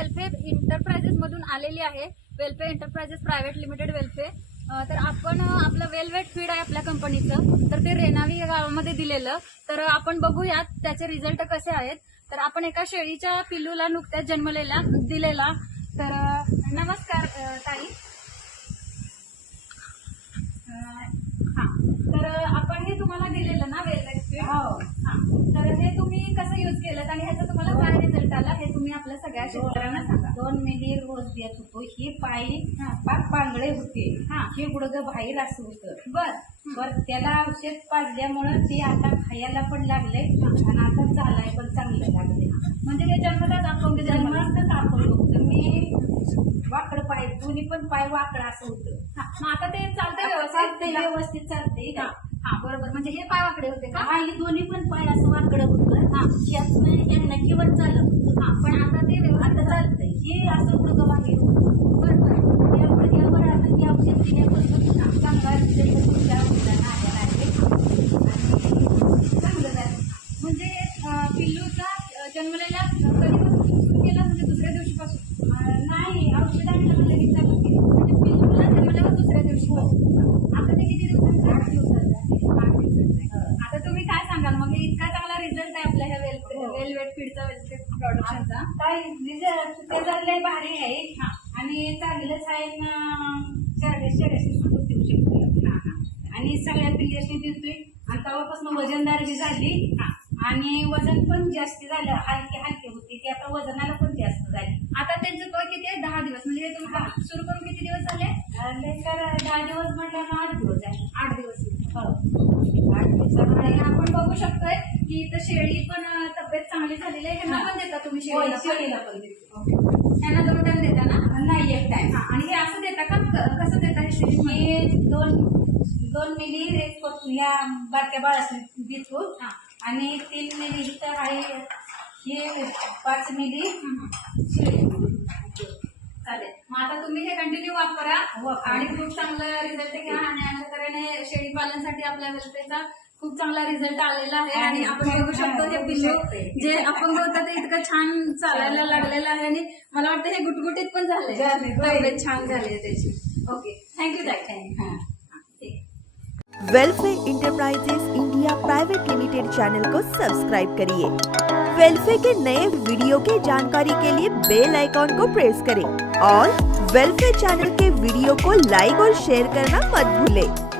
वेलफे enterprises मधून आलेली आहे. Welfare enterprises private limited welfare um, तर आपण आपलं वेलवेट फीड आहे आपल्या कंपनीचं तर ते रेणावी या गावामध्ये दिलेलं. तर आपण बघूयात त्याचे रिझल्ट कसे आहेत. तर आपण एका शेळीच्या पिल्लूला नुकत्याच जन्मलेला दिलेला. तर नमस्कार ताई. हा. तर आपण हे तुम्हाला दिलेलं ना वेलवेट फीड हो. हा. तर हे तुम्ही कसं युज केलं आणि ह्याचा तुम्हाला काय रिझल्ट आला हे तुम्ही आपल्या सांगा. दोन मिली रोज देत होतो. ही पायी हा. पाच पांगळे होते. हा. हे गुडघं बाहेर असं होतं. बर. बर. त्याला औषध पाजल्यामुळं ते आता खायला पण लागले आणि आता चालाय पण चांगलं लागले म्हणजे हे जन्मताच अपंग जन्म जन्मातच आपण होतं. मी वाकड पाय दोन्ही पण पाय वाकड असं होतं. आता ते चालतंय व्यवस्थित? व्यवस्थित चालतंय. हा. बरोबर. म्हणजे हे पाय वाकडे होते का? हा. हे दोन्ही पण पाय असं वाकड होतं. हा. यातनं यांना किंवा झालं होतं. हा. पण आता ते हे असं बाहेर होतं बरं बरं. या गुडघ्यावर आता ते औषध दिल्यापासून चांगला रिझल्ट तुमच्या औषधानं आलेला आहे आणि चांगलं झालं. म्हणजे पिल्लूचा अं, जन्मलेल्या कधीपासून केलं? म्हणजे दुसऱ्या दिवशीपासून? नाही लगेच चालू केलं. म्हणजे पिल्लूला जन्मल्यावर दुसऱ्या दिवशी आता ते किती दिवसांचं आठ दिवसाचा आहे. आठ दिवसांचं आहे. हं. आता तुम्ही काय सांगाल? मग हे इतका चांगला रिझल्ट आहे हो. वेलवेट फीडचा वेलवेट काय लय भारी आहे हा. आणि चांगलंच आहे ना शरीराशी सुद्धा देऊ शकतो. आणि सगळ्या पिल्ल्याशी देतोय. आणि तेव्हापासून वजनदार बी झाली. आणि वजन पण जास्त झालं हलके हलके होते. ते आता वजनाला पण जास्त झाली. आता त्यांचं वय किती आहे? दहा दिवस. म्हणजे तुम्ही. सुरू करून किती दिवस झाले? दहा दिवस म्हटलं ना आठ दिवस आहे आठ दिवस. हो. आठ आणि आपण बघू शकतोय की इथं शेळी पण चांगली झालेली आहे. ह्यांना पण देता तुम्ही शेळीला पण? शेळीला पण देतो. त्यांना दोन टाइम देता ना? नाही एक टाइम हा, आणि हे असं देता का? कसं देता? हे शेळी हे दोन दोन मिली या बारक्या बाळासनी हा. आणि तीन मिली इथं आहे. हे पाच मिली. चालेल. मग आता तुम्ही हे कंटिन्यू वापरा. आणि खूप चांगला रिझल्ट घ्या आणि अशा तऱ्हेने शेळी पालनसाठी आपल्या वेलपेचा खूप चांगला रिझल्ट आलेला आहे आणि आपण बघू शकतो हे पिल्लू जे ते इतकं छान चालायला लागलेलं आहे आणि मला वाटतं हे गुटगुटीत पण झाले. छान झाली त्याची. Okay thank you welfare enterprises India private limited channel को सब्सक्राइब करिए। वेलफेयर के नए वीडियो की जानकारी के लिए बेल आइकॉन को प्रेस करें और वेलफेयर चैनल के वीडियो को लाइक और शेयर करना मत भूलें।